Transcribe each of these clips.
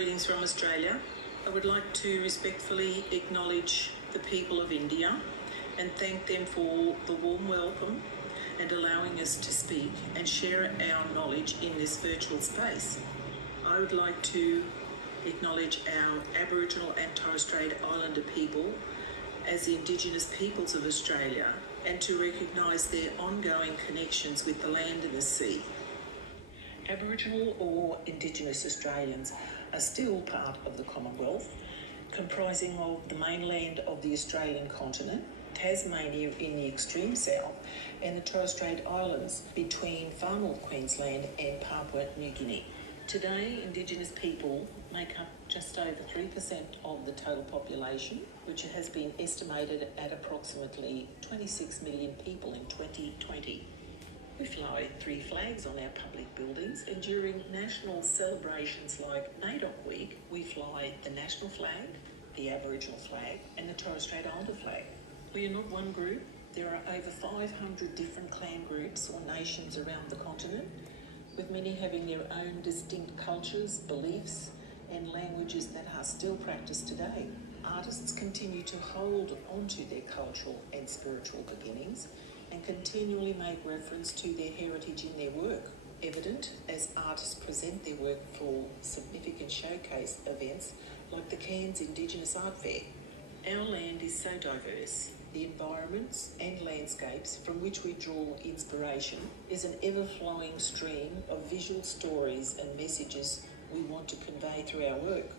Greetings from Australia. I would like to respectfully acknowledge the people of India and thank them for the warm welcome and allowing us to speak and share our knowledge in this virtual space. I would like to acknowledge our Aboriginal and Torres Strait Islander people as the Indigenous peoples of Australia and to recognise their ongoing connections with the land and the sea. Aboriginal or Indigenous Australians are still part of the Commonwealth, comprising of the mainland of the Australian continent, Tasmania in the extreme south, and the Torres Strait Islands between far north Queensland and Papua New Guinea. Today, Indigenous people make up just over 3% of the total population, which has been estimated at approximately 26 million people in 2020. We fly 3 flags on our public buildings, and during national celebrations like NAIDOC Week, we fly the national flag, the Aboriginal flag, and the Torres Strait Islander flag. We are not one group. There are over 500 different clan groups or nations around the continent, with many having their own distinct cultures, beliefs, and languages that are still practiced today. Artists continue to hold onto their cultural and spiritual beginnings and continually make reference to their heritage in their work, evident as artists present their work for significant showcase events like the Cairns Indigenous Art Fair. Our land is so diverse. The environments and landscapes from which we draw inspiration is an ever-flowing stream of visual stories and messages we want to convey through our work.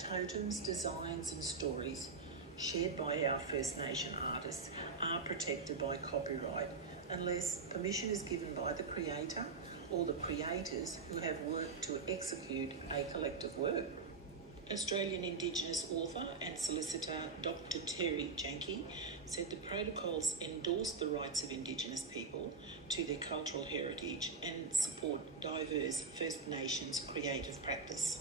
Totems, designs and stories shared by our First Nation artists are protected by copyright unless permission is given by the creator or the creators who have worked to execute a collective work. Australian Indigenous author and solicitor Dr. Terry Janke said the protocols endorse the rights of Indigenous people to their cultural heritage and support diverse First Nations creative practice.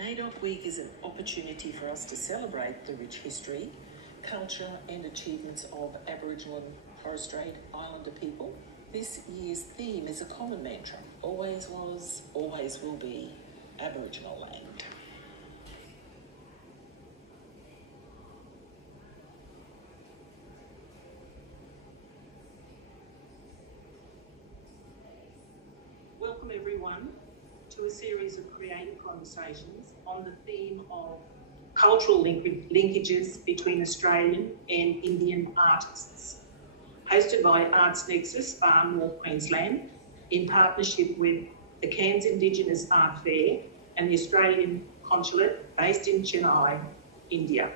NAIDOC Week is an opportunity for us to celebrate the rich history, culture and achievements of Aboriginal and Torres Strait Islander people. This year's theme is a common mantra: always was, always will be Aboriginal land. Welcome everyone to a series of creative conversations on the theme of cultural linkages between Australian and Indian artists, hosted by Arts Nexus Far North Queensland in partnership with the Cairns Indigenous Art Fair and the Australian Consulate based in Chennai, India.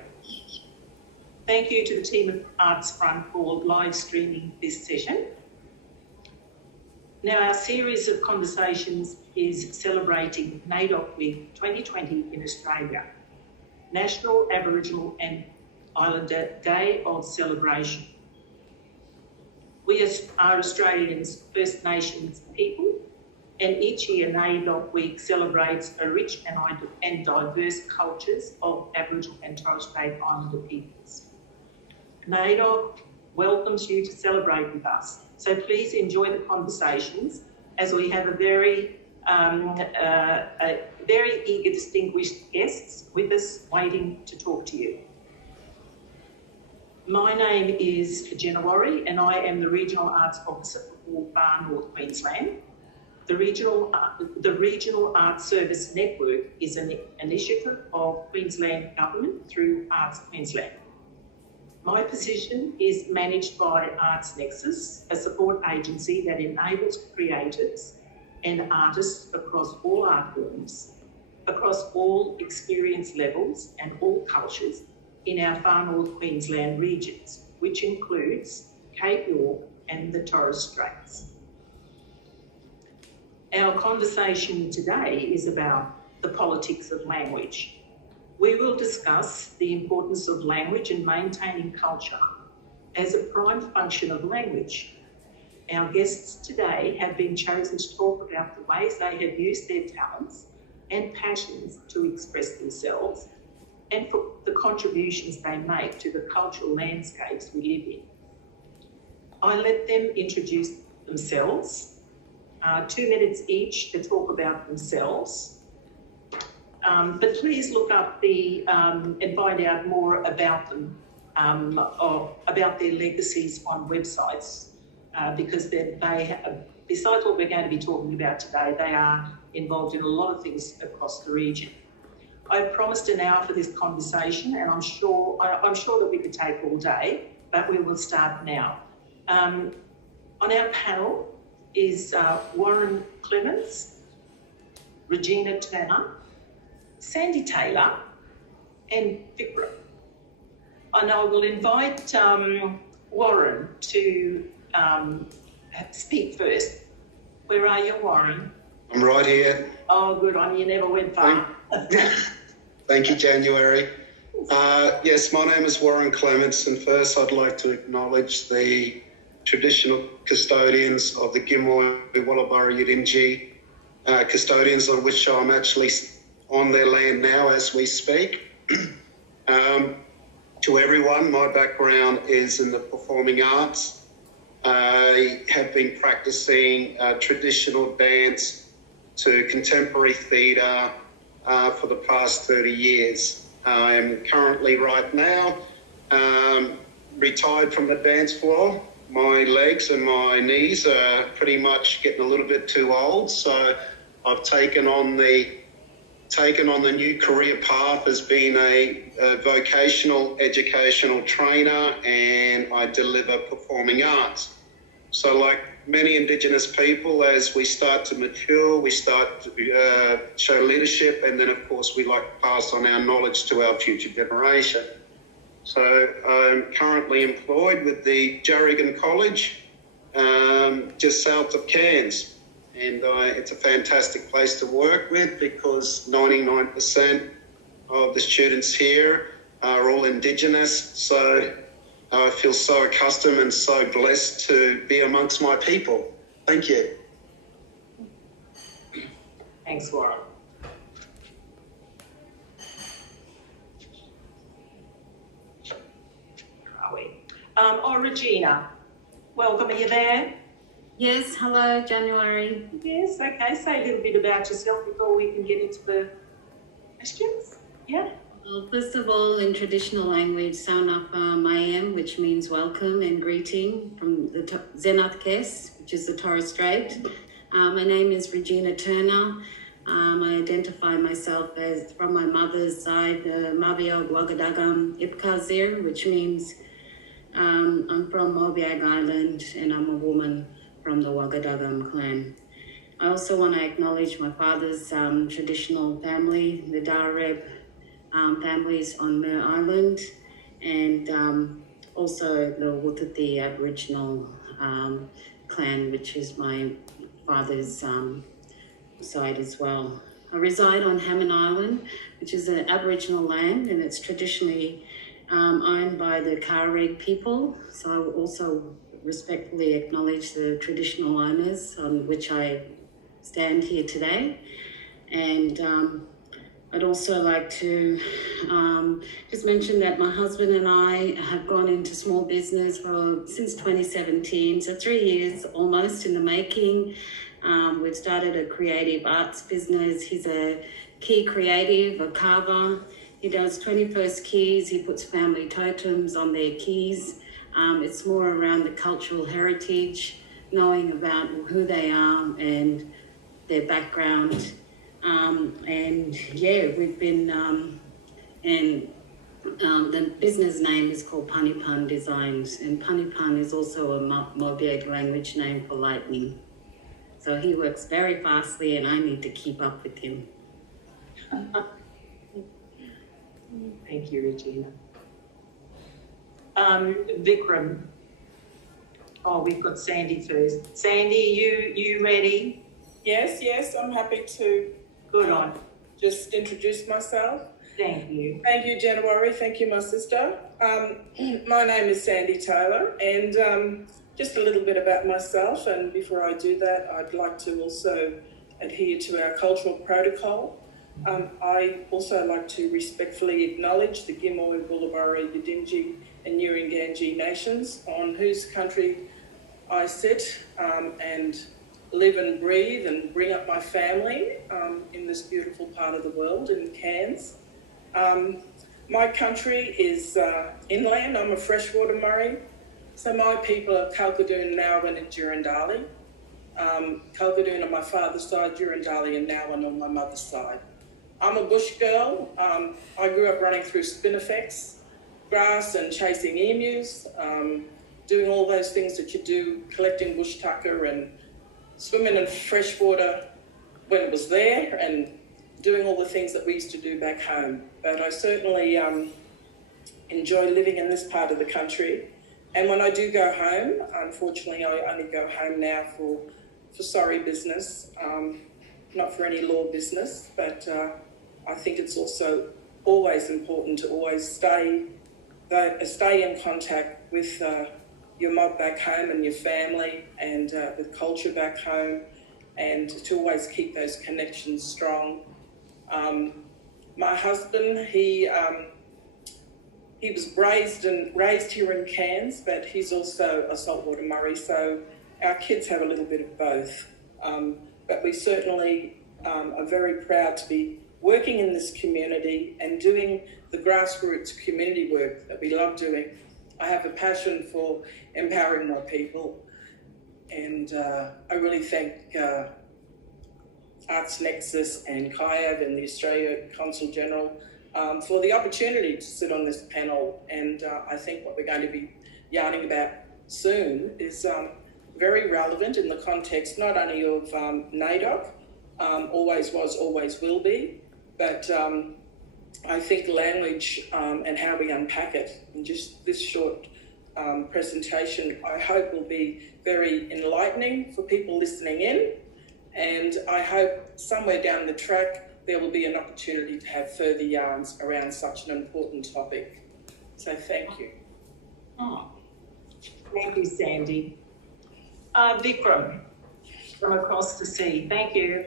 Thank you to the team at Arts Front for live streaming this session. Now, our series of conversations is celebrating NAIDOC Week 2020 in Australia, National Aboriginal and Islander Day of Celebration. We are Australians' First Nations people, and each year NAIDOC Week celebrates a rich and diverse cultures of Aboriginal and Torres Strait Islander peoples. NAIDOC welcomes you to celebrate with us, so please enjoy the conversations as we have a very eager, distinguished guests with us waiting to talk to you. My name is Jenna Warry and I am the Regional Arts Officer for Far North Queensland. The Regional Arts Service Network is an initiative of Queensland Government through Arts Queensland. My position is managed by Arts Nexus, a support agency that enables creators and artists across all art forms, across all experience levels and all cultures in our Far North Queensland regions, which includes Cape York and the Torres Straits. Our conversation today is about the politics of language. We will discuss the importance of language and maintaining culture as a prime function of language. Our guests today have been chosen to talk about the ways they have used their talents and passions to express themselves and for the contributions they make to the cultural landscapes we live in. I let them introduce themselves, 2 minutes each to talk about themselves. But please look up and find out more about them, or about their legacies on websites, because besides what we're going to be talking about today, they are involved in a lot of things across the region. I've promised an hour for this conversation, and I'm sure that we could take all day, but we will start now. On our panel is Warren Clements, Regina Turner, Sandy Taylor, and Vikram. And I will invite Warren to speak first. Where are you, Warren? I'm right here. Oh, good on you. Never went far. Thank you, January. Yes, my name is Warren Clements, and first I'd like to acknowledge the traditional custodians of the Gimoi Wallabara Yidinji, custodians on which I'm actually on their land now as we speak. To everyone, my background is in the performing arts. I have been practicing traditional dance to contemporary theatre for the past 30 years. I'm currently right now retired from the dance floor. My legs and my knees are pretty much getting a little bit too old, so I've taken on the new career path as being a vocational educational trainer, and I deliver performing arts. So like many Indigenous people, as we start to mature, we start to show leadership, and then of course we like to pass on our knowledge to our future generation. So I'm currently employed with the Jarrigan College, just south of Cairns. And it's a fantastic place to work with because 99% of the students here are all Indigenous. So I feel so accustomed and so blessed to be amongst my people. Thank you. Thanks, Warren. Regina, welcome. Are you there? Yes, hello, January. Yes, okay. Say a little bit about yourself before we can get into the questions. Yeah. Well, first of all, in traditional language, Saunapa Mayam, which means welcome and greeting from the Zenath Kes, which is the Torres Strait. My name is Regina Turner. I identify myself as, from my mother's side, Mabiog Wagadagam Ipkazir, which means I'm from Mobiag Island and I'm a woman from the Wagadagam clan. I also want to acknowledge my father's traditional family, the Dareb families on Mer Island, and also the Wutati Aboriginal clan, which is my father's side as well. I reside on Hammond Island, which is an Aboriginal land, and it's traditionally owned by the Karareg people. So I will also respectfully acknowledge the traditional owners on which I stand here today. And I'd also like to just mention that my husband and I have gone into small business since 2017, so 3 years almost in the making. We've started a creative arts business. He's a key creative, a carver. He does 21st keys. He puts family totems on their keys. It's more around the cultural heritage, knowing about who they are and their background. And yeah, we've been, and the business name is called Panipan Designs, and Panipan is also a Mobiag language name for lightning. So he works very fastly and I need to keep up with him. Thank you, Regina. Vikram. Oh, we've got Sandy first. Sandy, you ready? Yes, I'm happy to. Good on. Just introduce myself. Thank you. Thank you, January. Thank you, my sister. My name is Sandy Taylor, and just a little bit about myself. And before I do that, I'd like to also adhere to our cultural protocol. I also like to respectfully acknowledge the Gimoi, Bullabara, Yidinji and Nyuranganji nations on whose country I sit, and live and breathe and bring up my family in this beautiful part of the world in Cairns. My country is inland. I'm a freshwater Murray. So my people are Kalkadoon, Narwin and Durandali. Kalkadoon on my father's side, Durandali and Narwin on my mother's side. I'm a bush girl. I grew up running through spinifex, grass and chasing emus, doing all those things that you do, collecting bush tucker and swimming in freshwater when it was there and doing all the things that we used to do back home. But I certainly enjoy living in this part of the country. And when I do go home, unfortunately, I only go home now for sorry business, not for any law business, but I think it's also always important to always stay in contact with your mob back home and your family and with culture back home, and to always keep those connections strong. My husband, he was raised here in Cairns, but he's also a saltwater Murray, so our kids have a little bit of both. But we certainly are very proud to be working in this community and doing the grassroots community work that we love doing. I have a passion for empowering my people, and I really thank Arts Nexus and Kayab and the Australia Consul General for the opportunity to sit on this panel. And I think what we're going to be yarning about soon is very relevant in the context not only of NAIDOC, always was, always will be, but I think language and how we unpack it in just this short presentation, I hope will be very enlightening for people listening in. And I hope somewhere down the track, there will be an opportunity to have further yarns around such an important topic. So thank you. Oh, thank you, Sandy. Vikram, from across the sea, thank you.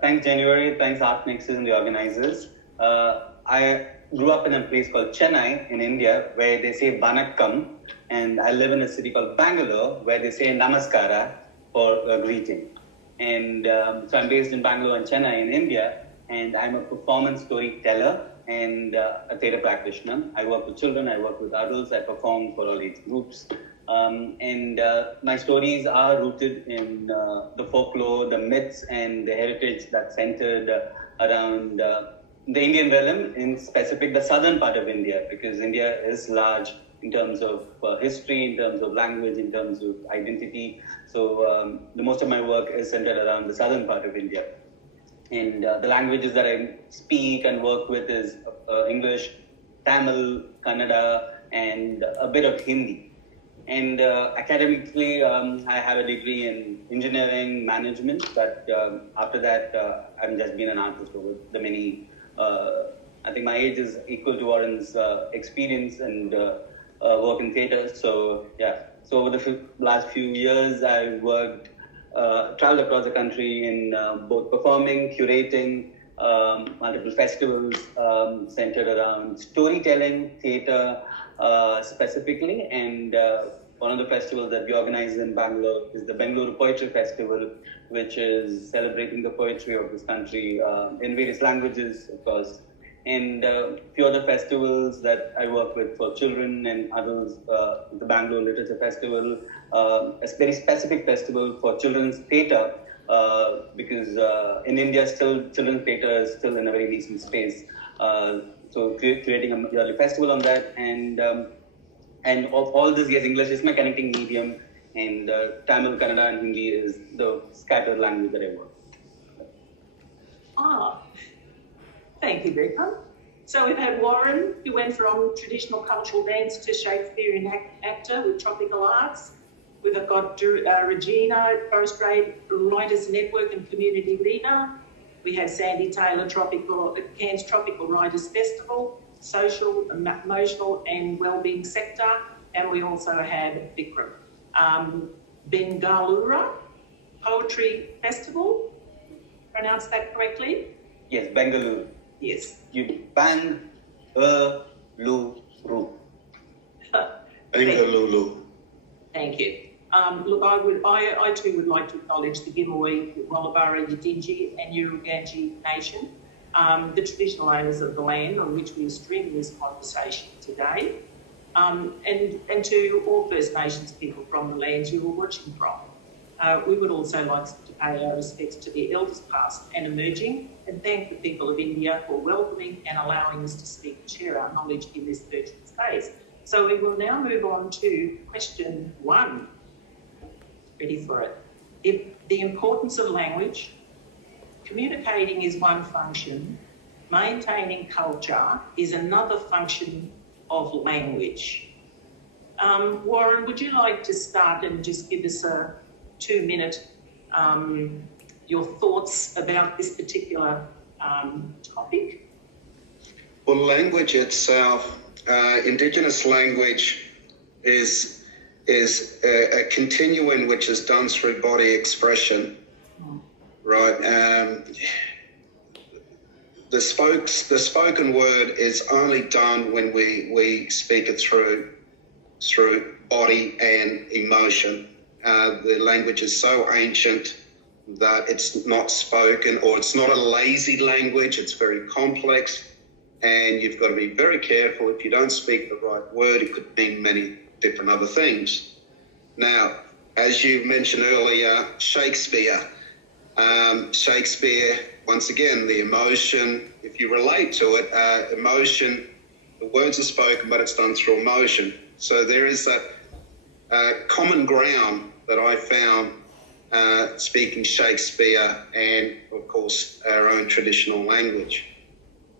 Thanks, January. Thanks, Art Nexus and the organizers. I grew up in a place called Chennai in India, where they say Vanakkam, and I live in a city called Bangalore, where they say Namaskara for a greeting. And so I'm based in Bangalore and Chennai in India, and I'm a performance storyteller and a theatre practitioner. I work with children, I work with adults, I perform for all age groups. And my stories are rooted in the folklore, the myths, and the heritage that's centered around the Indian realm, in specific the southern part of India, because India is large in terms of history, in terms of language, in terms of identity. So the most of my work is centered around the southern part of India. And the languages that I speak and work with is English, Tamil, Kannada, and a bit of Hindi. And academically, I have a degree in engineering management, but after that, I've just been an artist over the many, I think my age is equal to Warren's experience and work in theatre. So yeah, so over the last few years, I've worked, traveled across the country in both performing, curating, multiple festivals centered around storytelling, theatre specifically, and one of the festivals that we organize in Bangalore is the Bengaluru Poetry Festival, which is celebrating the poetry of this country in various languages, of course. And a few other festivals that I work with for children and adults, the Bangalore Literature Festival, a very specific festival for children's theatre, because in India, still children's theatre is still in a very decent space. So creating a yearly festival on that, and of all this, yes, English is my connecting medium, and Tamil, Kannada, and Hindi is the scattered language that I work with. Thank you, Vikram. So we've had Warren, who went from traditional cultural dance to Shakespearean actor with tropical arts. We've got Regina, Torres Strait Writers Network and community leader. We have Sandy Taylor, Cairns Tropical Writers Festival, social, emotional and wellbeing sector. And we also have Vikram. Bengaluru Poetry Festival, pronounced that correctly? Yes, Bengaluru. Yes. You Bengaluru. Bengaluru. Thank you. Look, I too would like to acknowledge the Gimoi, Wallabara, Yidinji and Uruganji Nation, the traditional owners of the land on which we are streaming this conversation today, and to all First Nations people from the lands you are watching from. We would also like to pay our respects to the elders past and emerging, and thank the people of India for welcoming and allowing us to speak and share our knowledge in this virtual space. So we will now move on to question 1. Ready for it? The importance of language. Communicating is one function. Maintaining culture is another function of language. Warren, would you like to start and just give us a 2-minute, your thoughts about this particular topic? Well, language itself, Indigenous language is a continuum which is done through body expression, right? The spoken word is only done when we speak it through body and emotion. The language is so ancient that it's not spoken, or it's not a lazy language. It's very complex, and you've got to be very careful. If you don't speak the right word, it could mean many different other things. Now, as you mentioned earlier, Shakespeare, once again, the emotion, if you relate to it, emotion, the words are spoken, but it's done through emotion. So there is that common ground that I found speaking Shakespeare and, of course, our own traditional language.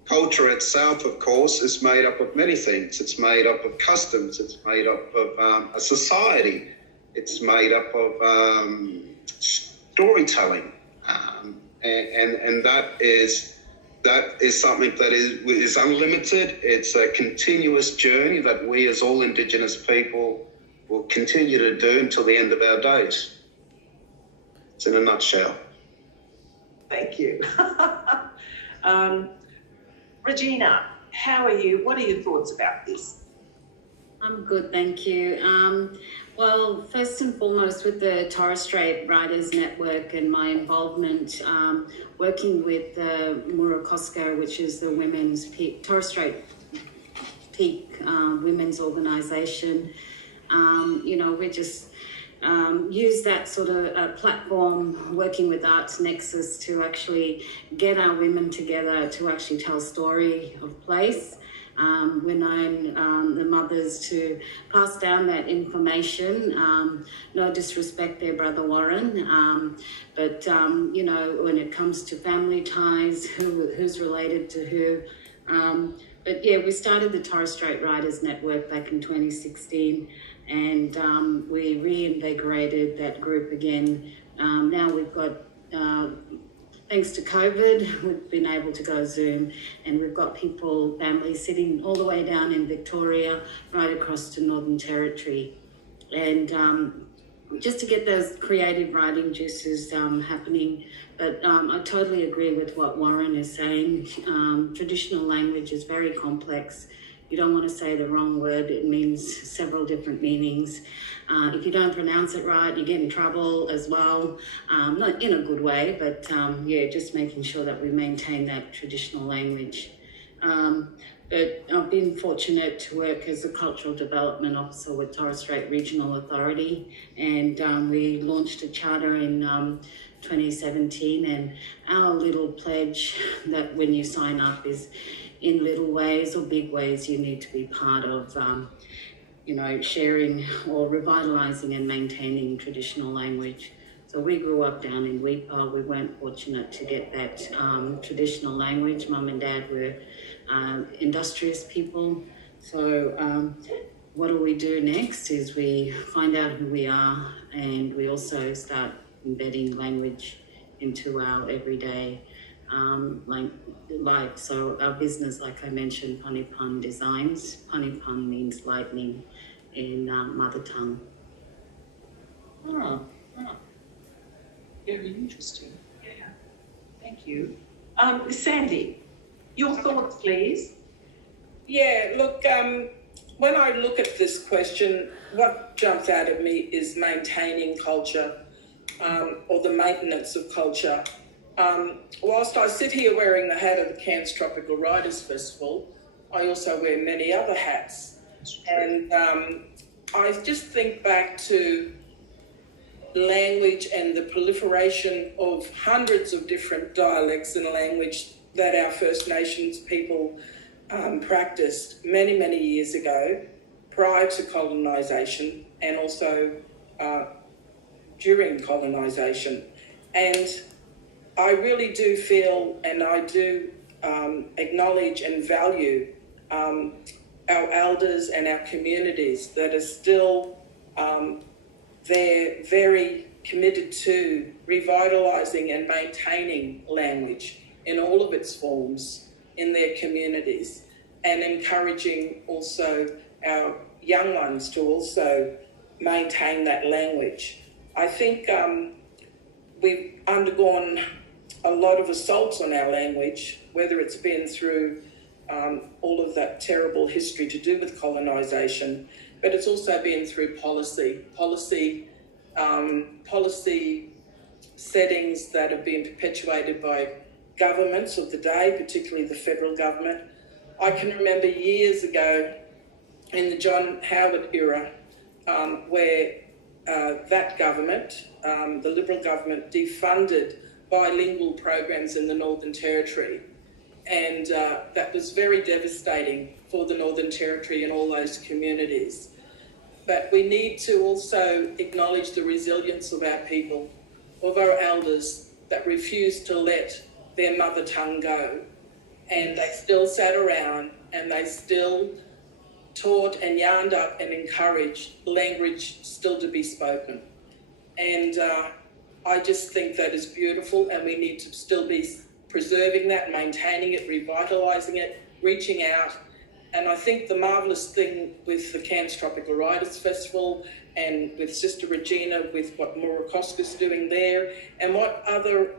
Culture itself, of course, is made up of many things. It's made up of customs. It's made up of a society. It's made up of storytelling. And that is something that is unlimited. It's a continuous journey that we as all Indigenous people will continue to do until the end of our days. It's in a nutshell. Thank you. Regina, how are you? What are your thoughts about this? I'm good, thank you. Well, first and foremost, with the Torres Strait Writers Network and my involvement working with the Murakosco, which is the women's Torres Strait Peak women's organisation, we just use that sort of platform, working with Arts Nexus, to actually get our women together to actually tell a story of place. We're known, the mothers, to pass down that information. No disrespect there, Brother Warren, but when it comes to family ties, who's related to who. But yeah, we started the Torres Strait Writers Network back in 2016, and we reinvigorated that group again. Now we've got, thanks to COVID, we've been able to go Zoom, and we've got families sitting all the way down in Victoria, right across to Northern Territory. And just to get those creative writing juices happening. But I totally agree with what Warren is saying. Traditional language is very complex. You don't want to say the wrong word. It means several different meanings. If you don't pronounce it right, you get in trouble as well. Not in a good way, but just making sure that we maintain that traditional language. But I've been fortunate to work as a Cultural Development Officer with Torres Strait Regional Authority, and we launched a charter in 2017, and our little pledge that when you sign up is, in little ways or big ways, you need to be part of sharing or revitalising and maintaining traditional language. So we grew up down in Weipa. We weren't fortunate to get that traditional language. Mum and Dad were industrious people. So what do we do next is we find out who we are, and we also start embedding language into our everyday life. So our business, like I mentioned, Panipan Designs. Panipan means lightning in mother tongue. Very interesting. Yeah, thank you. Sandy, your thoughts, please. Yeah, look, when I look at this question, what jumps out at me is maintaining culture, or the maintenance of culture. Whilst I sit here wearing the hat of the Cairns Tropical Writers Festival, I also wear many other hats. And I just think back to language and the proliferation of hundreds of different dialects and language that our First Nations people practiced many, many years ago, prior to colonisation, and also during colonisation. And I really do feel, and I do acknowledge and value our elders and our communities that are still they're very committed to revitalising and maintaining language in all of its forms in their communities, and encouraging also our young ones to also maintain that language. I think we've undergone a lot of assaults on our language, whether it's been through all of that terrible history to do with colonisation, but it's also been through policy settings that have been perpetuated by governments of the day, particularly the federal government. I can remember years ago in the John Howard era where that government, the Liberal government, defunded bilingual programs in the Northern Territory. And that was very devastating for the Northern Territory and all those communities. But we need to also acknowledge the resilience of our people, of our elders that refused to let their mother tongue go. And they still sat around and they still taught and yarned up and encouraged language still to be spoken. And I just think that is beautiful, and we need to still be preserving that, maintaining it, revitalising it, reaching out. And I think the marvellous thing with the Cairns Tropical Writers Festival and with Sister Regina, with what Maura Koska's doing there, and what other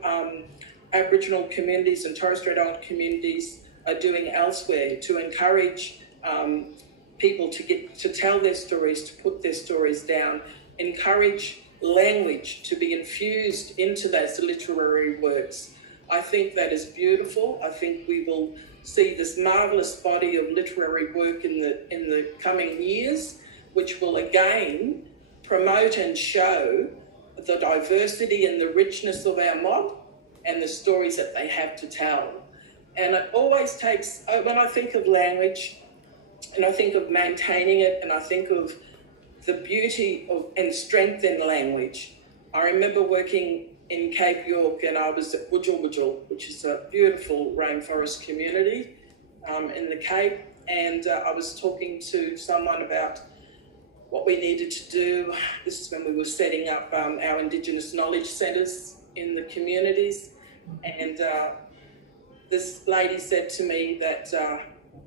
Aboriginal communities and Torres Strait Islander communities are doing elsewhere to encourage people to tell their stories, to put their stories down, encourage language to be infused into those literary works. I think that is beautiful. I think we will see this marvellous body of literary work in the coming years, which will again promote and show the diversity and the richness of our mob and the stories that they have to tell. And it always takes, when I think of language, and I think of maintaining it, and I think of the beauty of and strength in language. I remember working in Cape York, and I was at Wujal, which is a beautiful rainforest community in the Cape, and I was talking to someone about what we needed to do. This is when we were setting up our Indigenous knowledge centres in the communities, and this lady said to me that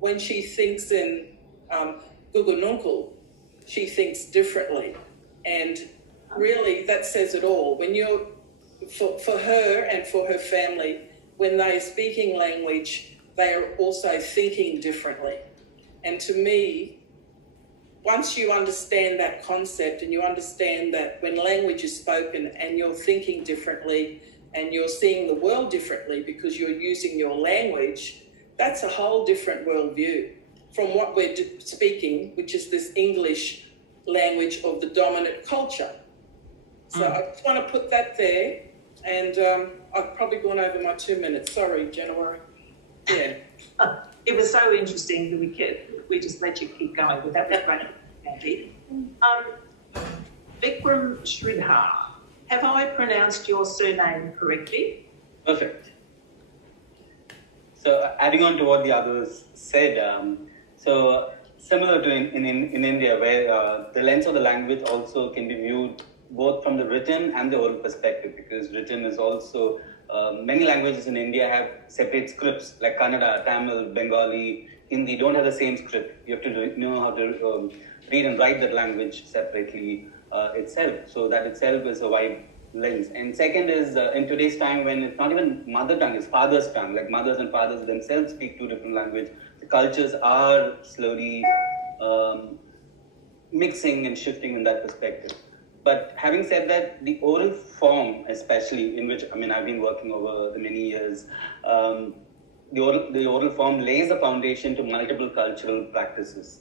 when she thinks in Gugununkel, she thinks differently. And really that says it all. When you're, for her and for her family, when they're speaking language, they are also thinking differently. And to me, once you understand that concept and you understand that when language is spoken and you're thinking differently and you're seeing the world differently because you're using your language, that's a whole different worldview from what we're speaking, which is this English language of the dominant culture. So I just want to put that there, and I've probably gone over my 2 minutes. Sorry, January. Yeah. It was so interesting that we just let you keep going with that. That's great, Andy. Vikram Sridhar, have I pronounced your surname correctly? Perfect. So adding on to what the others said, so similar to in India, where the lens of the language also can be viewed both from the written and the oral perspective, because written is also, many languages in India have separate scripts, like Kannada, Tamil, Bengali, Hindi don't have the same script. You have to know how to read and write that language separately itself. So that itself is a wide lens. And second is in today's time when it's not even mother tongue, it's father's tongue, like mothers and fathers themselves speak two different languages. The cultures are slowly mixing and shifting in that perspective. But having said that, the oral form, especially, in which, I mean, I've been working over the many years, the oral form lays a foundation to multiple cultural practices,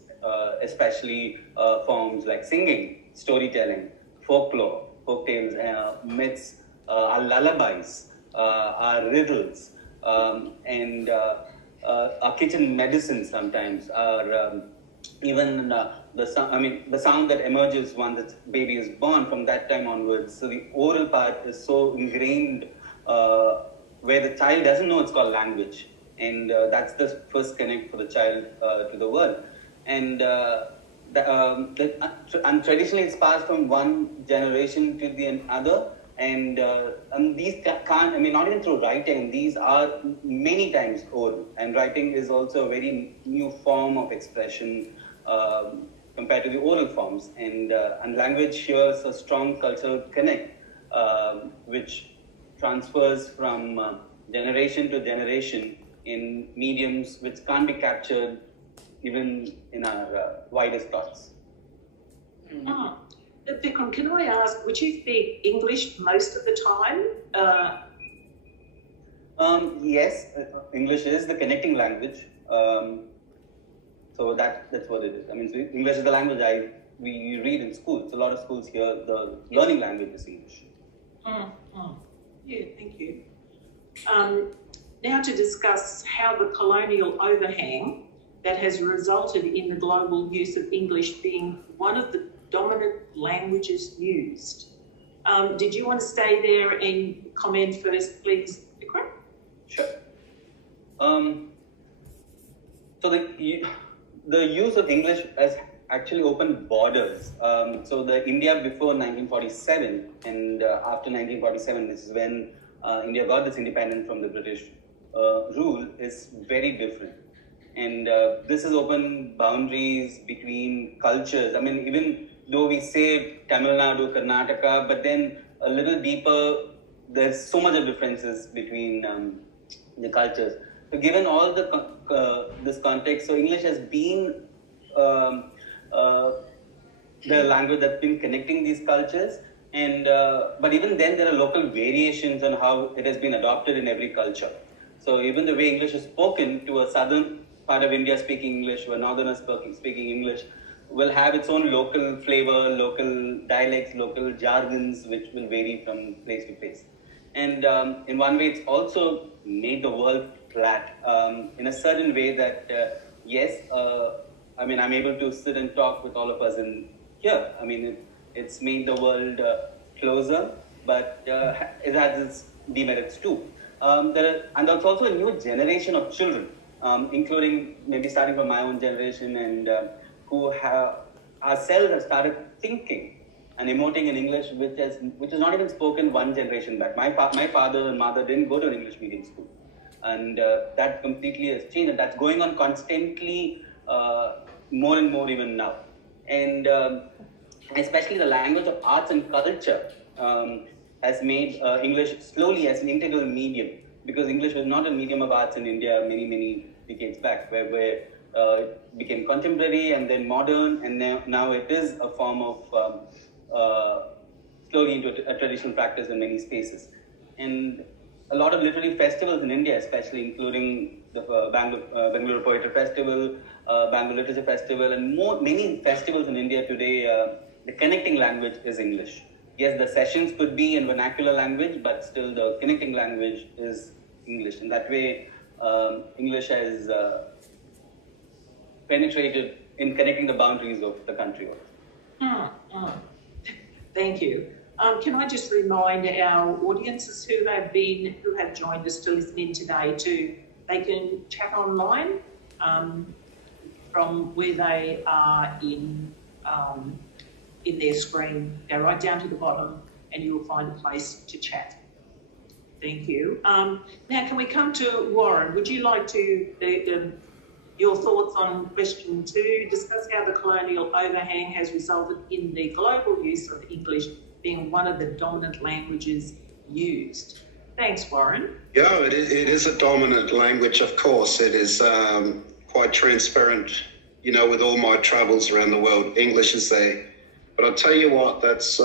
especially forms like singing, storytelling, folklore, folktales, myths, our lullabies, our riddles, and our kitchen medicine sometimes, our even the sound that emerges once the baby is born from that time onwards. So the oral part is so ingrained, where the child doesn't know it's called language, and that's the first connect for the child to the world. And traditionally it's passed from one generation to the other, and these can't, I mean, not even through writing, these are many times oral, and writing is also a very new form of expression compared to the oral forms, and language shares a strong cultural connect, which transfers from generation to generation in mediums which can't be captured even in our widest thoughts. Vikram, can I ask, would you speak English most of the time? Yes, English is the connecting language. So that's what it is. I mean, so English is the language we read in schools. A lot of schools here, the learning language is English. Yeah, thank you. Now to discuss how the colonial overhang that has resulted in the global use of English being one of the dominant languages used. Did you want to stay there and comment first, please, Vikram? Sure. So the use of English has actually opened borders. So the India before 1947 and after 1947, this is when India got this independence from the British rule, is very different. And this has opened boundaries between cultures. I mean, even though we say Tamil Nadu, Karnataka, but then a little deeper, there's so much of differences between the cultures. So given all this context, so English has been the language that's been connecting these cultures, and but even then there are local variations on how it has been adopted in every culture. So even the way English is spoken to a southern part of India speaking English, or northerners speaking English, will have its own local flavor, local dialects, local jargons, which will vary from place to place. And in one way, it's also made the world flat in a certain way that, yes, I mean, I'm able to sit and talk with all of us in here. I mean, it's made the world closer, but it has its demerits too. And there's also a new generation of children, including maybe starting from my own generation, and who have ourselves have started thinking and emoting in English, which is not even spoken one generation back. My father and mother didn't go to an English medium school, and that completely has changed, and that's going on constantly, more and more even now. And especially the language of arts and culture has made English slowly as an integral medium, because English was not a medium of arts in India many decades back, where it became contemporary and then modern, and now it is a form of slowly into a traditional practice in many spaces. And a lot of literary festivals in India, especially including the Bangalore Poetry Festival, Bangalore Literature Festival, and many festivals in India today, the connecting language is English. Yes, the sessions could be in vernacular language, but still the connecting language is English. And that way, English has penetrated in connecting the boundaries of the country. Thank you. Can I just remind our audiences who have joined us to listen in today too, they can chat online from where they are in their screen. Go right down to the bottom and you'll find a place to chat. Thank you. Now, can we come to Warren? Would you like to, your thoughts on question 2, discuss how the colonial overhang has resulted in the global use of English being one of the dominant languages used? Thanks, Warren. Yeah, it is a dominant language, of course. It is quite transparent with all my travels around the world, English is there. But I'll tell you what, that's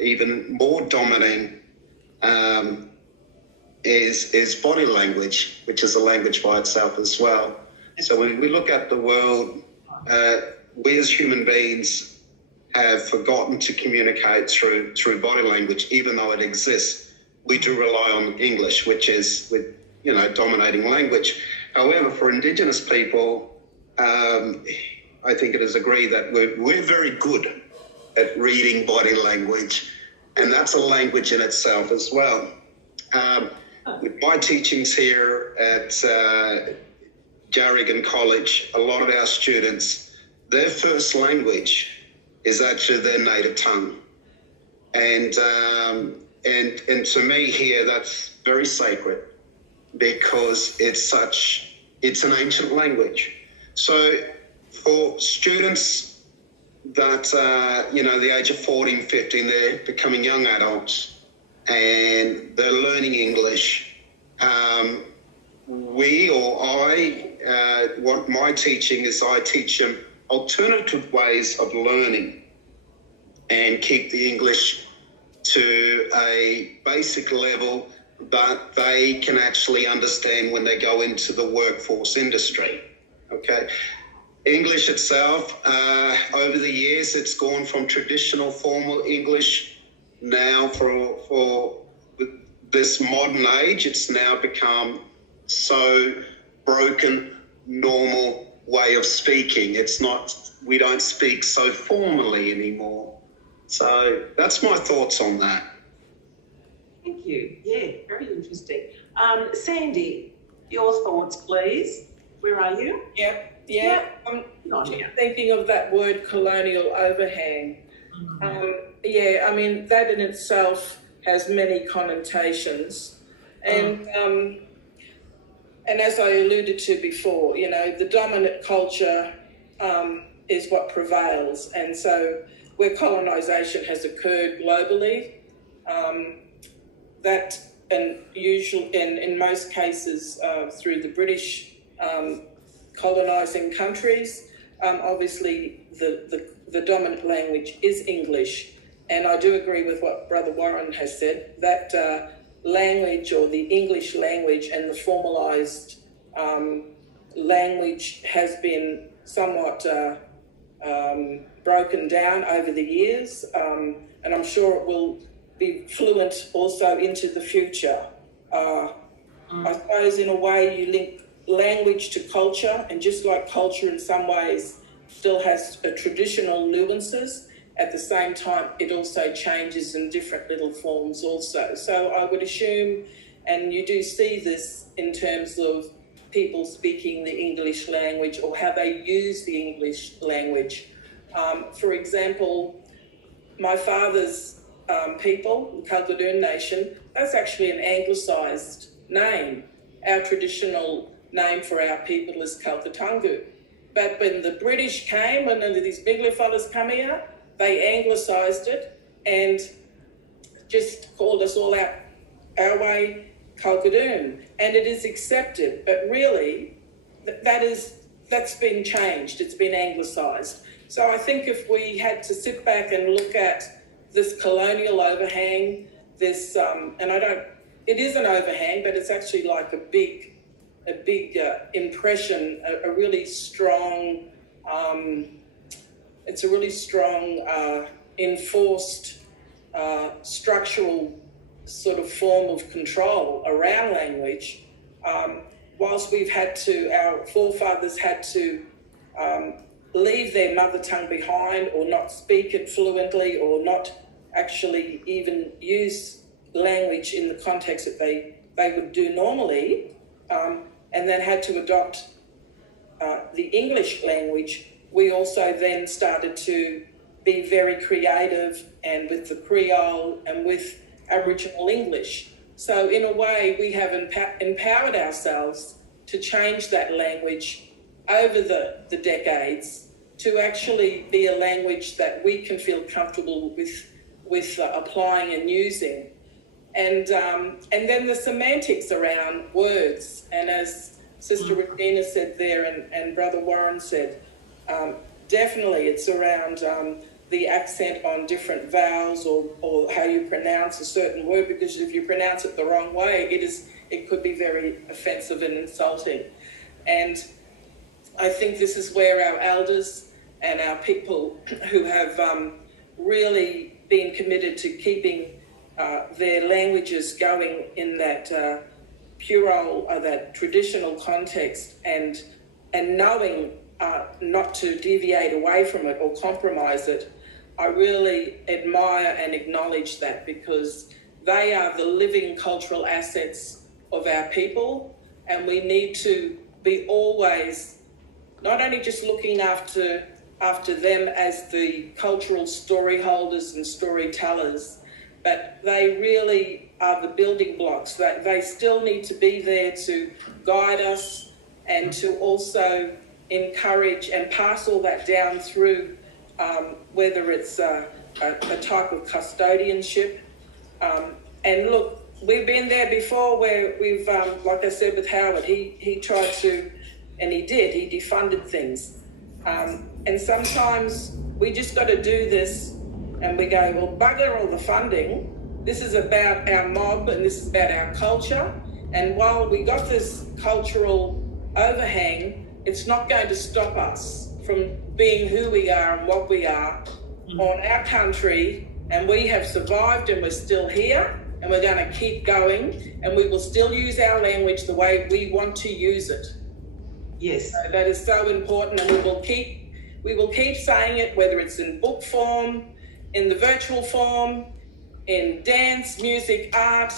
even more dominating is body language, which is a language by itself as well. So when we look at the world, we as human beings have forgotten to communicate through body language, even though it exists. We do rely on English, which is dominating language. However, for Indigenous people, I think it is agreed that we're very good at reading body language, and that's a language in itself as well. With my teachings here at Jarrigan College, a lot of our students, their first language is actually their native tongue. And to me here, that's very sacred because it's an ancient language. So for students that, the age of 14, 15, they're becoming young adults and they're learning English. What my teaching is, I teach them alternative ways of learning and keep the English to a basic level that they can actually understand when they go into the workforce industry. Okay. English itself, over the years, it's gone from traditional formal English. Now for this modern age, it's now become so broken, normal way of speaking. We don't speak so formally anymore. So that's my thoughts on that. Thank you. Yeah, very interesting. Sandy, your thoughts, please. Where are you? Yeah. I'm thinking of that word colonial overhang. That in itself has many connotations. And as I alluded to before, the dominant culture is what prevails. And so where colonisation has occurred globally, that in most cases through the British colonising countries, obviously the dominant language is English. And I do agree with what Brother Warren has said, that language, or the English language and the formalised language, has been somewhat broken down over the years, and I'm sure it will be fluent also into the future. I suppose in a way you link language to culture, and just like culture in some ways still has traditional nuances, at the same time it also changes in different little forms also. So I would assume, and you do see this in terms of people speaking the English language or how they use the English language. For example, my father's people, the Kalkadoon Nation, that's actually an anglicised name. Our traditional name for our people is Kalkatungu. But when the British came, when these bigler fellas come here, they anglicised it and just called us all out our way, Kalkadoon. And it is accepted, but really that's been changed. It's been anglicised. So I think if we had to sit back and look at this colonial overhang, this, it is an overhang, but it's actually like a big impression, a really strong, it's a really strong enforced structural sort of form of control around language. Whilst our forefathers had to leave their mother tongue behind, or not speak it fluently, or not actually even use language in the context that they would do normally, and then had to adopt the English language, we also then started to be very creative, and with the Creole and with Aboriginal English. So in a way, we have empowered ourselves to change that language over the decades to actually be a language that we can feel comfortable with applying and using. And then the semantics around words. And as Sister Regina said there, and Brother Warren said, Definitely it's around the accent on different vowels or how you pronounce a certain word, because if you pronounce it the wrong way, it could be very offensive and insulting. And I think this is where our elders and our people who have really been committed to keeping their languages going in that puerile, that traditional context, and knowing not to deviate away from it or compromise it. I really admire and acknowledge that, because they are the living cultural assets of our people, and we need to be always not only just looking after them as the cultural story holders and storytellers, but they really are the building blocks. That they still need to be there to guide us and to also encourage and pass all that down through, whether it's a type of custodianship. And look, we've been there before where we've, like I said with Howard, he tried to, and he defunded things. And sometimes we just got to do this and we go, well, bugger all the funding. This is about our mob and this is about our culture. And while we got this cultural overhang, it's not going to stop us from being who we are and what we are on our country. And we have survived and we're still here, and we're going to keep going, and we will still use our language the way we want to use it. Yes. So that is so important, and we will keep saying it, whether it's in book form, in the virtual form, in dance, music, art,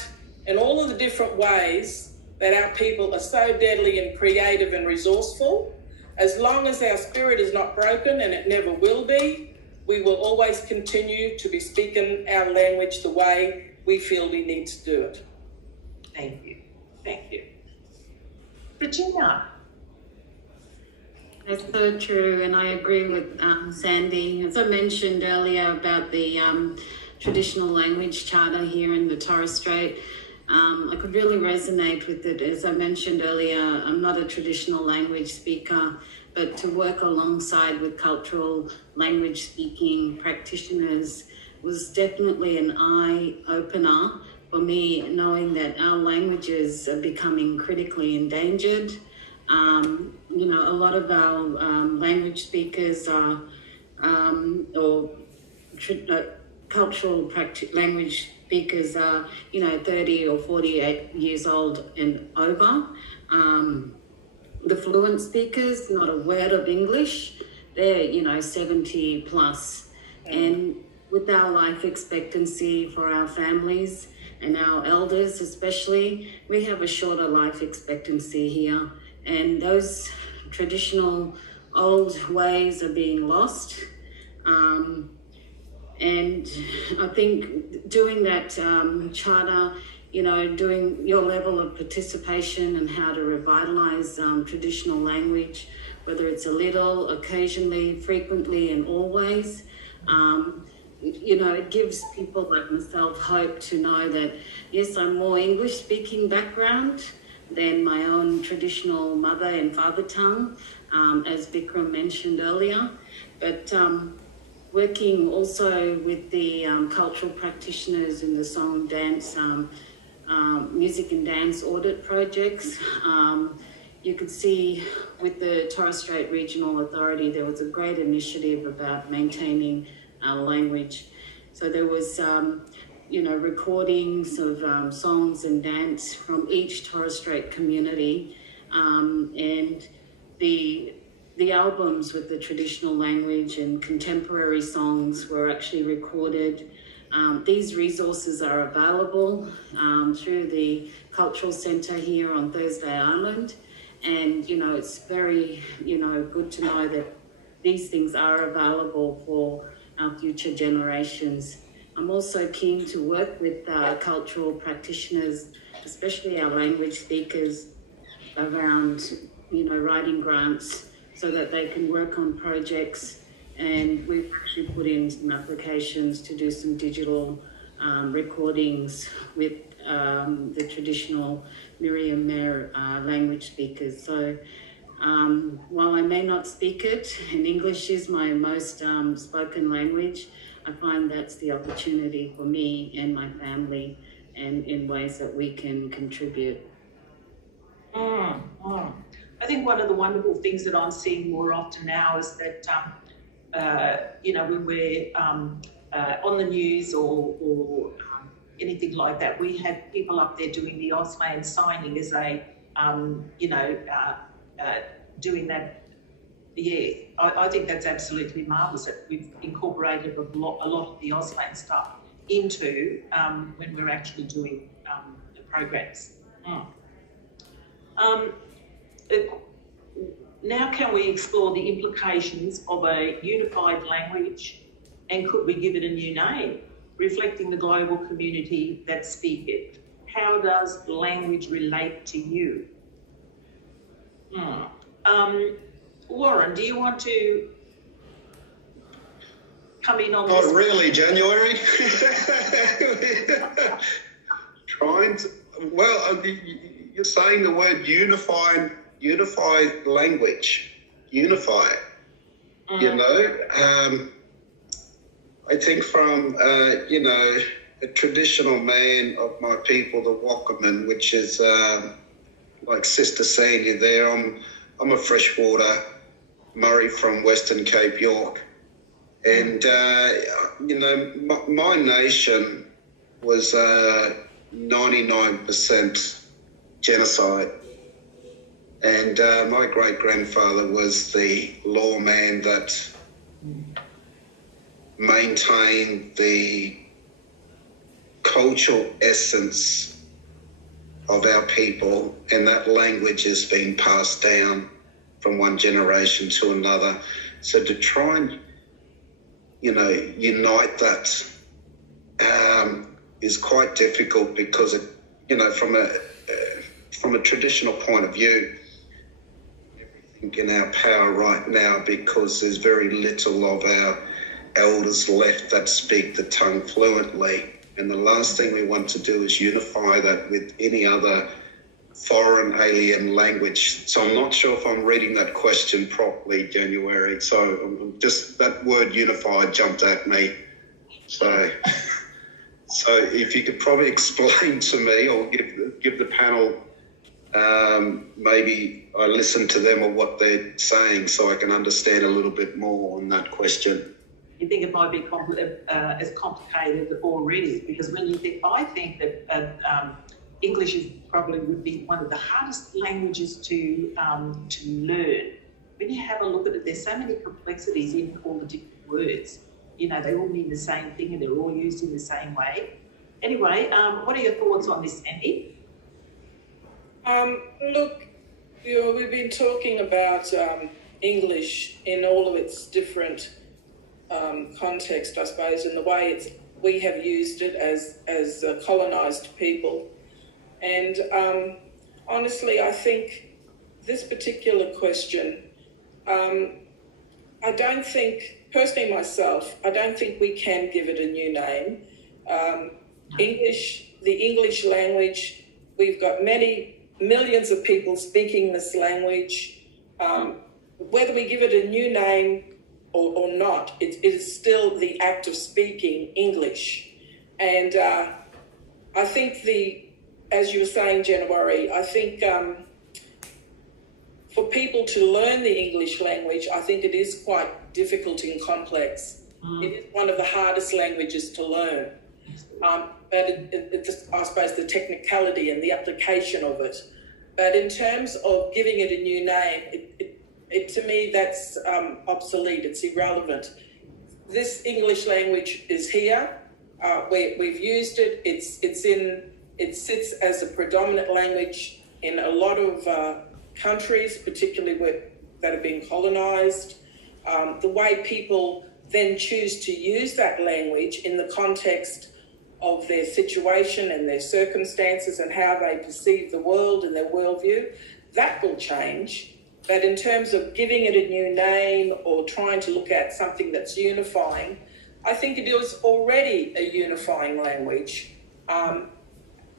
and all of the different ways that our people are so deadly and creative and resourceful. As long as our spirit is not broken, and it never will be, we will always continue to be speaking our language the way we feel we need to do it. Thank you. Thank you. Regina. That's so true, and I agree with Sandy. As I mentioned earlier about the traditional language charter here in the Torres Strait, I could really resonate with it. As I mentioned earlier, I'm not a traditional language speaker, but to work alongside with cultural language speaking practitioners was definitely an eye-opener for me, knowing that our languages are becoming critically endangered. You know, a lot of our language speakers are, cultural language speakers are, 30 or 48 years old and over. The fluent speakers, not a word of English, they're, 70 plus. And with our life expectancy for our families and our elders especially, we have a shorter life expectancy here. And those traditional old ways are being lost. And I think doing that charter, doing your level of participation and how to revitalise traditional language, whether it's a little, occasionally, frequently and always, it gives people like myself hope to know that, yes, I'm more English-speaking background than my own traditional mother and father tongue, as Bikram mentioned earlier. But working also with the cultural practitioners in the song and dance, music and dance audit projects, you could see with the Torres Strait Regional Authority, there was a great initiative about maintaining our language. So there was, recordings of songs and dance from each Torres Strait community, and the albums with the traditional language and contemporary songs were actually recorded. These resources are available through the Cultural Centre here on Thursday Island. And, it's very, good to know that these things are available for our future generations. I'm also keen to work with cultural practitioners, especially our language speakers, around, writing grants so that they can work on projects. And we've actually put in some applications to do some digital recordings with the traditional Miriam Mer language speakers. So While I may not speak it, and English is my most spoken language, I find that's the opportunity for me and my family, and in ways that we can contribute. I think one of the wonderful things that I'm seeing more often now is that, when we're on the news or anything like that, we have people up there doing the Auslan signing as a, doing that. Yeah, I think that's absolutely marvellous that we've incorporated a lot of the Auslan stuff into when we're actually doing the programs. Now can we explore the implications of a unified language, and could we give it a new name, reflecting the global community that speak it? How does language relate to you? Warren, do you want to come in on this? Not really, January. You're saying the word unified language, unify it. I think from, a traditional man of my people, the Wakaman, which is like Sister Sandy there. I'm a freshwater Murray from Western Cape York. And, my nation was 99% genocide. And my great-grandfather was the lawman that maintained the cultural essence of our people, and that language has been passed down from one generation to another. So to try and, unite that is quite difficult because, from a traditional point of view, in our power right now, because there's very little of our elders left that speak the tongue fluently. And the last thing we want to do is unify that with any other foreign alien language. So I'm not sure if I'm reading that question properly, January. So just that word unified jumped at me. So if you could probably explain to me or give the panel, maybe I listen to them or what they're saying so I can understand a little bit more on that question. You think it might be as complicated already, because when you think, I think that English probably would be one of the hardest languages to learn. When you have a look at it, there's so many complexities in all the different words. They all mean the same thing and they're all used in the same way. Anyway, what are your thoughts on this, Sandy? Look, we've been talking about English in all of its different context, I suppose, and the way we have used it as colonised people. And honestly, I think this particular question, I don't think, personally myself, I don't think we can give it a new name. The English language, we've got millions of people speaking this language. Whether we give it a new name or not, it is still the act of speaking English. And I think as you were saying, January, I think for people to learn the English language, I think it is quite difficult and complex. It is one of the hardest languages to learn. But it's, I suppose, the technicality and the application of it. But in terms of giving it a new name, to me, that's obsolete. It's irrelevant. This English language is here. We've used it. It sits as a predominant language in a lot of countries, particularly that have been colonised. The way people then choose to use that language in the context of their situation and their circumstances and how they perceive the world and their worldview, that will change. But in terms of giving it a new name or trying to look at something that's unifying, I think it is already a unifying language, but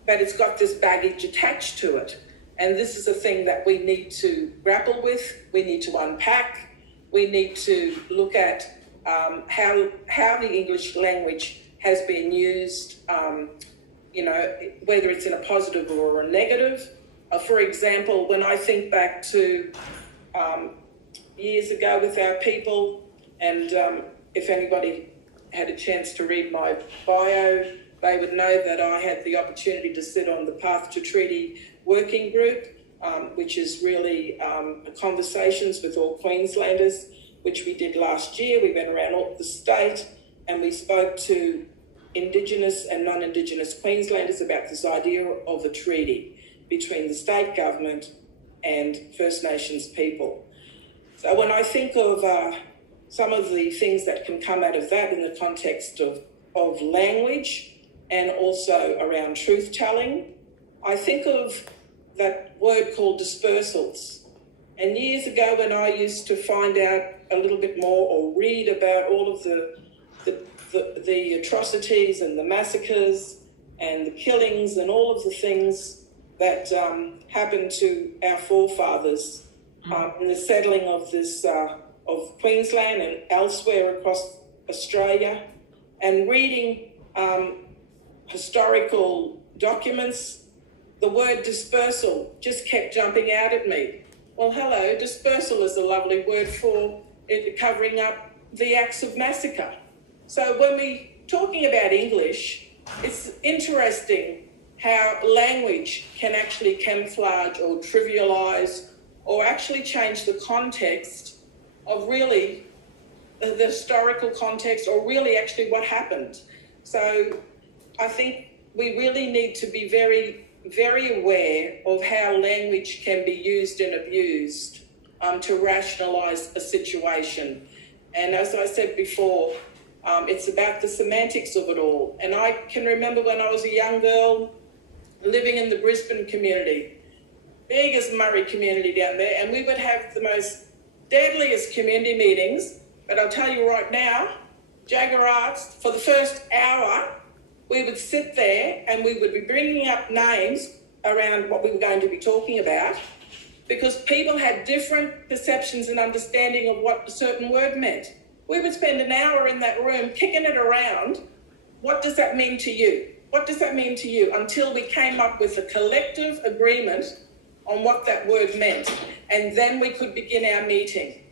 it's got this baggage attached to it. And this is a thing that we need to grapple with, we need to unpack, we need to look at how the English language has been used, whether it's in a positive or a negative. For example, when I think back to years ago with our people, and if anybody had a chance to read my bio, they would know that I had the opportunity to sit on the Path to Treaty Working Group, which is really conversations with all Queenslanders, which we did last year. We went around all the state and we spoke to Indigenous and non-Indigenous Queenslanders about this idea of a treaty between the state government and First Nations people. So when I think of some of the things that can come out of that in the context of language and also around truth-telling, I think of that word called dispersals. And years ago when I used to find out a little bit more or read about all of the atrocities and the massacres and the killings and all of the things that happened to our forefathers in the settling of this of Queensland and elsewhere across Australia, and reading historical documents, the word dispersal just kept jumping out at me. Well, hello, dispersal is a lovely word for it covering up the acts of massacre. So when we're talking about English, it's interesting how language can actually camouflage or trivialise or actually change the context of really the historical context or really actually what happened. So I think we really need to be very, very aware of how language can be used and abused to rationalise a situation. And as I said before, it's about the semantics of it all. And I can remember when I was a young girl living in the Brisbane community, big as Murray community down there, and we would have the most deadliest community meetings. But I'll tell you right now, Jagger Arts, for the first hour, we would sit there and we would be bringing up names around what we were going to be talking about, because people had different perceptions and understanding of what a certain word meant. We would spend an hour in that room kicking it around. What does that mean to you? What does that mean to you? Until we came up with a collective agreement on what that word meant. And then we could begin our meeting.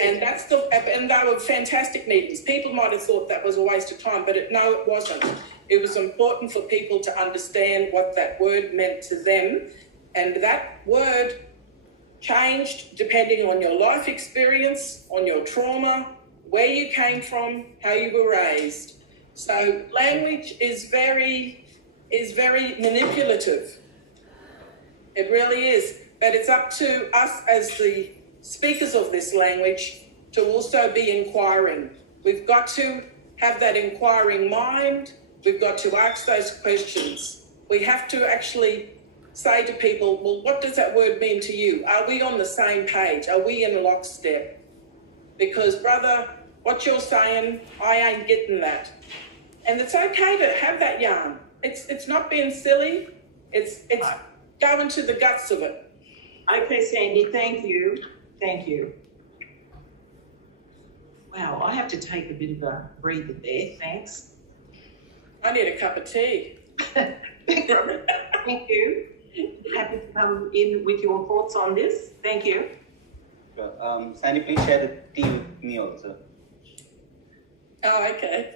And they were fantastic meetings. People might have thought that was a waste of time, but no, it wasn't. It was important for people to understand what that word meant to them. And that word changed depending on your life experience, on your trauma, where you came from, how you were raised. So language is very manipulative. It really is. But it's up to us as the speakers of this language to also be inquiring. We've got to have that inquiring mind. We've got to ask those questions. We have to actually say to people, well, what does that word mean to you? Are we on the same page? Are we in lockstep? Because, brother, what you're saying, I ain't getting that. And it's okay to have that yarn. It's not being silly. It's going to the guts of it. Okay, Sandy, thank you. Thank you. Wow, I have to take a bit of a breather there, thanks. I need a cup of tea. Thank you. Happy to come in with your thoughts on this. Thank you. Sure. Sandy, please share the tea with me also. Oh, okay.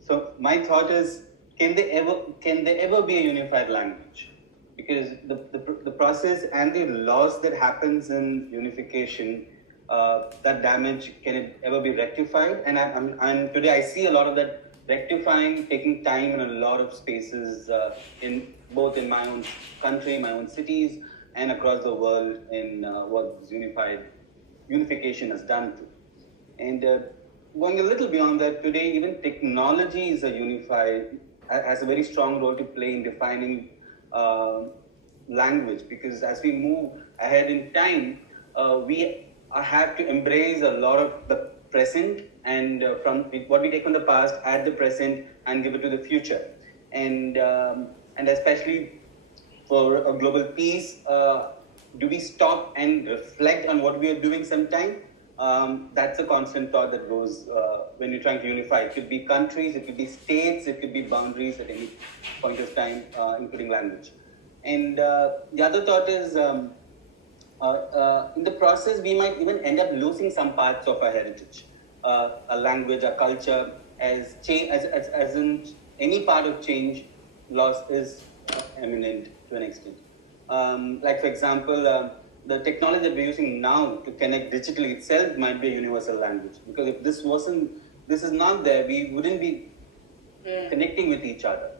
So my thought is, can there ever be a unified language? Because the process and the loss that happens in unification, that damage, can it ever be rectified? And today I see a lot of that rectifying taking time in a lot of spaces, in both in my own country, my own cities, and across the world in what unification has done to. And going a little beyond that, today even technology is has a very strong role to play in defining language, because as we move ahead in time, we have to embrace a lot of the present and from what we take from the past, add the present and give it to the future. And especially for a global peace, do we stop and reflect on what we are doing sometime? That's a constant thought that goes when you're trying to unify. It could be countries, it could be states, it could be boundaries at any point of time, including language. And the other thought is, in the process, we might even end up losing some parts of our heritage, a language, a culture. As in any part of change, loss is imminent to an extent. Like for example, the technology that we're using now to connect digitally itself might be a universal language. Because if this is not there, we wouldn't be connecting with each other.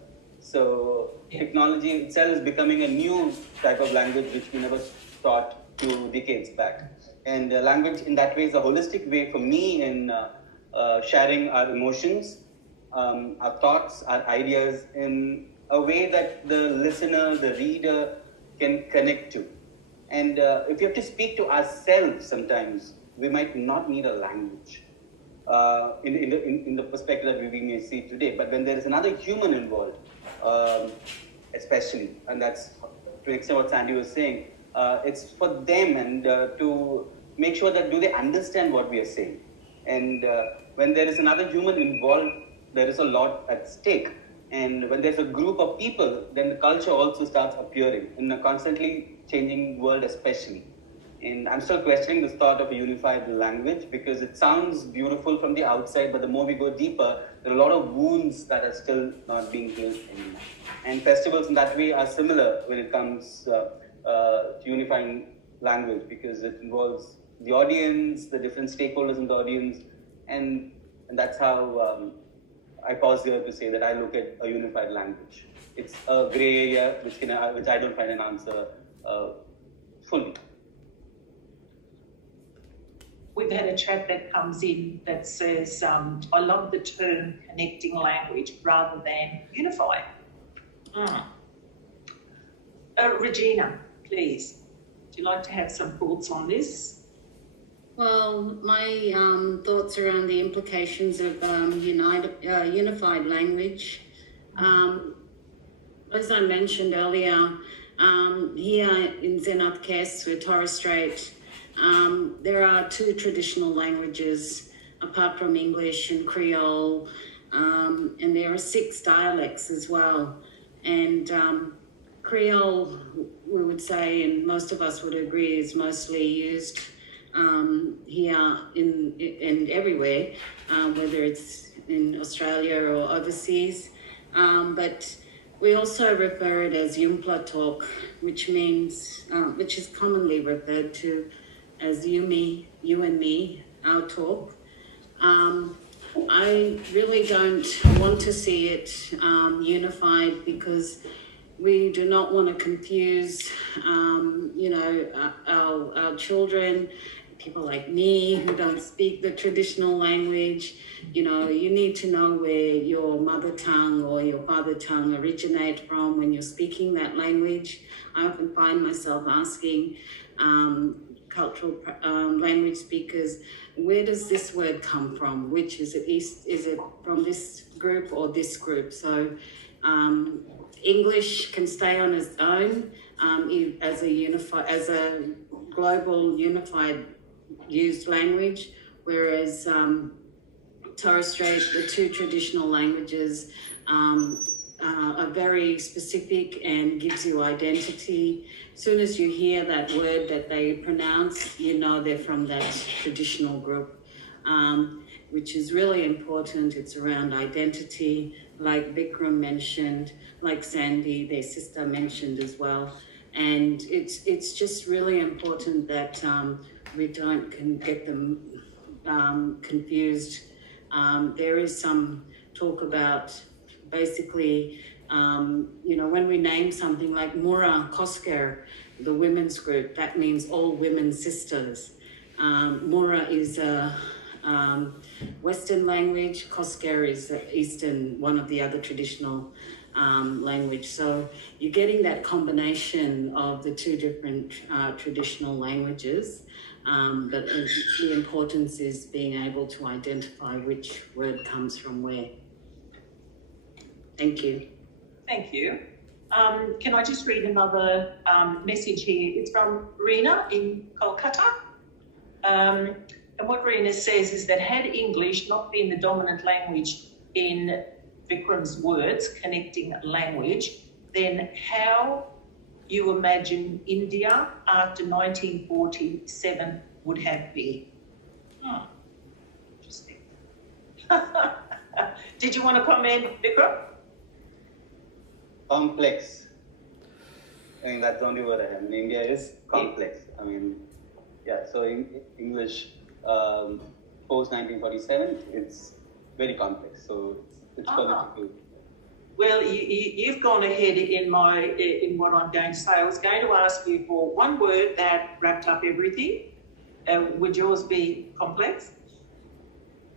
So technology itself is becoming a new type of language which we never thought 2 decades back. And language in that way is a holistic way for me in sharing our emotions, our thoughts, our ideas in a way that the listener, the reader can connect to. And if you have to speak to ourselves sometimes, we might not need a language in the perspective that we may see today. But when there is another human involved, especially, and that's to extent what Sandy was saying, it's for them and to make sure that do they understand what we are saying. And when there is another human involved, there is a lot at stake. And when there's a group of people, then the culture also starts appearing in a constantly changing world especially. And I'm still questioning this thought of a unified language because it sounds beautiful from the outside, but the more we go deeper, there are a lot of wounds that are still not being healed anymore. And festivals in that way are similar when it comes to unifying language because it involves the audience, the different stakeholders in the audience, and that's how I pause here to say that I look at a unified language. It's a gray area which I don't find an answer fully. We've had a chat that comes in that says, I love the term connecting language rather than unified. Regina, please, would you like to have some thoughts on this? Well, my thoughts around the implications of unified language. As I mentioned earlier, here in Zenath Kes, we're Torres Strait, there are 2 traditional languages apart from English and Creole, and there are 6 dialects as well. And Creole, we would say, and most of us would agree, is mostly used here and everywhere, whether it's in Australia or overseas. But we also refer it as Yumpla talk, which means, which is commonly referred to as you and me, our talk. I really don't want to see it unified because we do not want to confuse, our children, people like me who don't speak the traditional language. You need to know where your mother tongue or your father tongue originate from when you're speaking that language. I often find myself asking cultural language speakers, where does this word come from? Which is it from this group or this group? So English can stay on its own as a global unified used language, whereas Torres Strait, the 2 traditional languages are very specific and gives you identity. As soon as you hear that word that they pronounce, you know they're from that traditional group, which is really important. It's around identity, like Vikram mentioned, like Sandy, their sister, mentioned as well. And it's just really important that we don't get them confused. There is some talk about basically, when we name something like Mura Kosker, the women's group, that means all women sisters. Mura is a Western language, Kosker is Eastern, one of the other traditional language. So you're getting that combination of the 2 different traditional languages, but the importance is being able to identify which word comes from where. Thank you. Thank you. Can I just read another message here? It's from Reena in Kolkata. And what Reena says is that had English not been the dominant language in Vikram's words, connecting language, then how you imagine India after 1947 would have been? Interesting. Did you want to comment, Vikram? Complex. I mean, that's the only word I have. India is complex. I mean, yeah, so in English, post 1947, it's very complex. So it's political. Well, you've gone ahead in what I'm going to say. I was going to ask you for one word that wrapped up everything. Would yours be complex?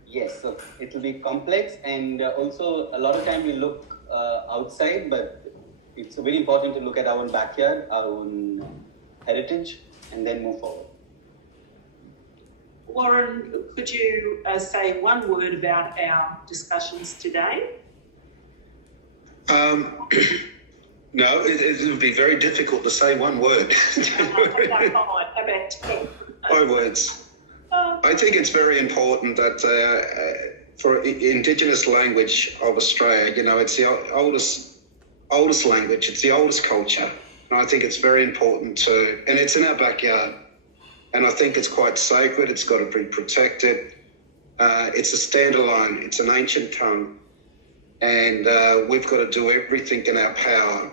Yes, so it will be complex, and also a lot of time we look outside, but it's very important to look at our own backyard, our own heritage, and then move forward. Warren, could you say one word about our discussions today? No, it would be very difficult to say one word. How about 10? 5 words. I think it's very important that for Indigenous language of Australia, you know, it's the oldest language, it's the oldest culture. And I think it's very important to, and it's in our backyard. And I think it's quite sacred, it's got to be protected. It's a standalone, it's an ancient tongue. And we've got to do everything in our power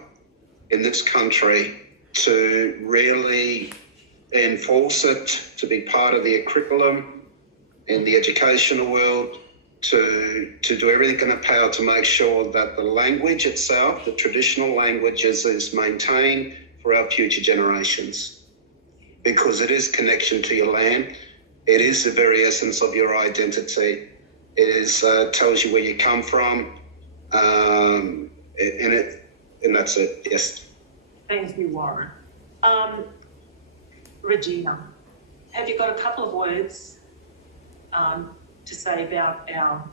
in this country to really enforce it, to be part of the curriculum in the educational world, to do everything in our power to make sure that the language itself, the traditional languages, is maintained for our future generations. Because it is connection to your land. It is the very essence of your identity. It is tells you where you come from. And that's it, yes. Thank you, Warren. Regina, have you got a couple of words to say about our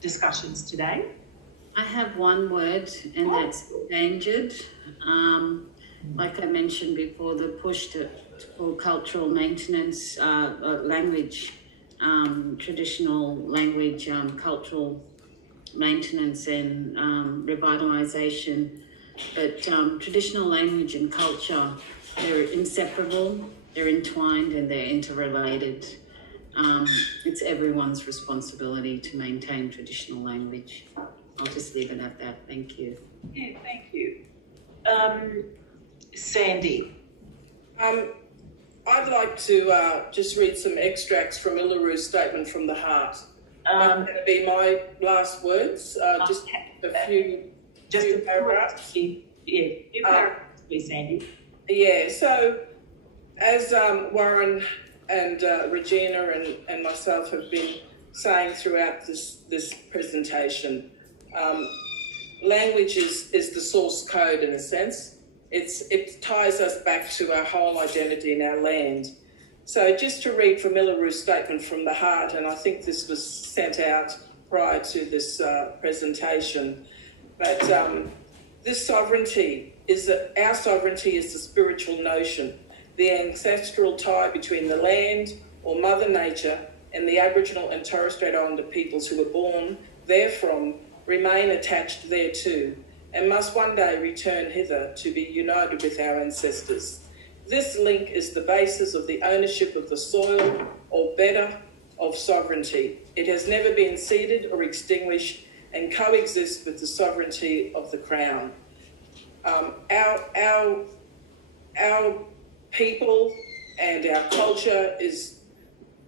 discussions today? I have one word, and that's endangered. Like I mentioned before, the push for cultural maintenance, language, traditional language, cultural maintenance and revitalisation. But traditional language and culture, they're inseparable, they're entwined, and they're interrelated. It's everyone's responsibility to maintain traditional language. I'll just leave it at that. Thank you. Yeah, thank you. Sandy. I'd like to just read some extracts from Illaru's statement from the heart. That's going to be my last words. Just a few paragraphs. Yeah, few paragraphs, please, Sandy. Yeah, so as Warren and Regina and myself have been saying throughout this presentation, language is the source code in a sense. It ties us back to our whole identity in our land. So just to read from Illaru's statement from the heart, and I think this was sent out prior to this presentation, but this sovereignty is our sovereignty is the spiritual notion, the ancestral tie between the land or Mother Nature and the Aboriginal and Torres Strait Islander peoples who were born therefrom remain attached thereto and must one day return hither to be united with our ancestors. This link is the basis of the ownership of the soil, or better, of sovereignty. It has never been ceded or extinguished and coexists with the sovereignty of the Crown. Our people and our culture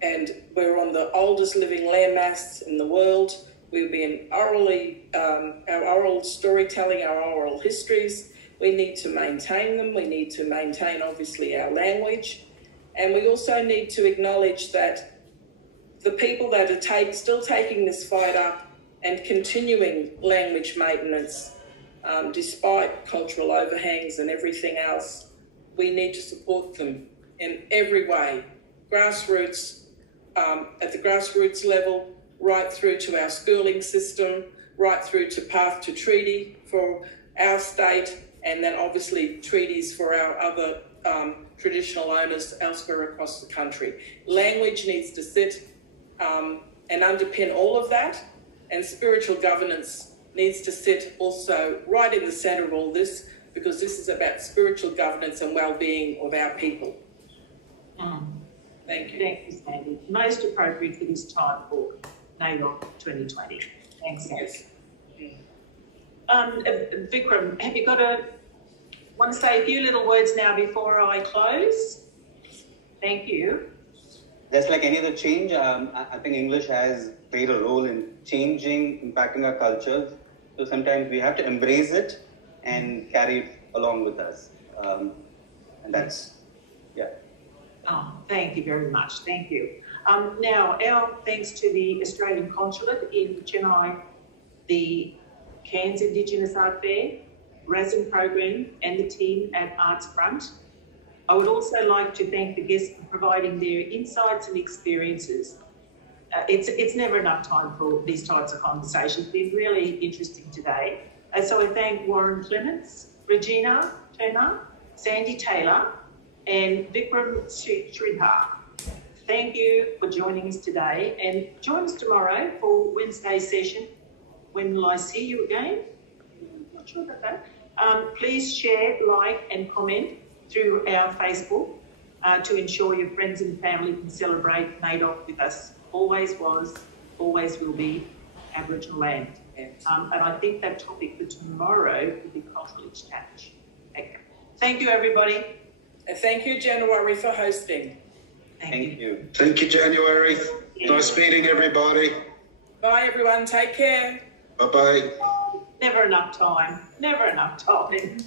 and we're on the oldest living landmass in the world. We've been our oral storytelling, our oral histories. We need to maintain them. We need to maintain, obviously, our language. And we also need to acknowledge that the people that are still taking this fight up and continuing language maintenance, despite cultural overhangs and everything else, we need to support them in every way. Grassroots, at the grassroots level, right through to our schooling system, right through to Path to Treaty for our state and then obviously treaties for our other traditional owners elsewhere across the country. Language needs to sit and underpin all of that, and spiritual governance needs to sit also right in the centre of all this, because this is about spiritual governance and well-being of our people. Thank you. Thank you, Sandy. Most appropriate for this time for NAIDOC 2020. Thanks, Sandy. Yes. Vikram, have you want to say a few little words now before I close? Thank you. Just like any other change, I think English has played a role in changing, impacting our cultures. So sometimes we have to embrace it and carry it along with us. And that's, yeah. Oh, thank you very much. Thank you. Now, our thanks to the Australian Consulate in Chennai, the Cairns Indigenous Art Fair, Rasin Program, and the team at Arts Front. I would also like to thank the guests for providing their insights and experiences. It's never enough time for these types of conversations. It's been really interesting today. So I thank Warren Clements, Regina Turner, Sandy Taylor, and Vikram Sridhar. Thank you for joining us today, and join us tomorrow for Wednesday's session. When will I see you again? I'm not sure about that. Please share, like, and comment through our Facebook to ensure your friends and family can celebrate NAIDOC with us. Always was, always will be Aboriginal land. And I think that topic for tomorrow will be cultural exchange. Okay. Thank you, everybody. And thank you, January, for hosting. Thank you. Thank you, January. Nice meeting everybody. Bye, everyone. Take care. Bye-bye. Never enough time. Never enough time.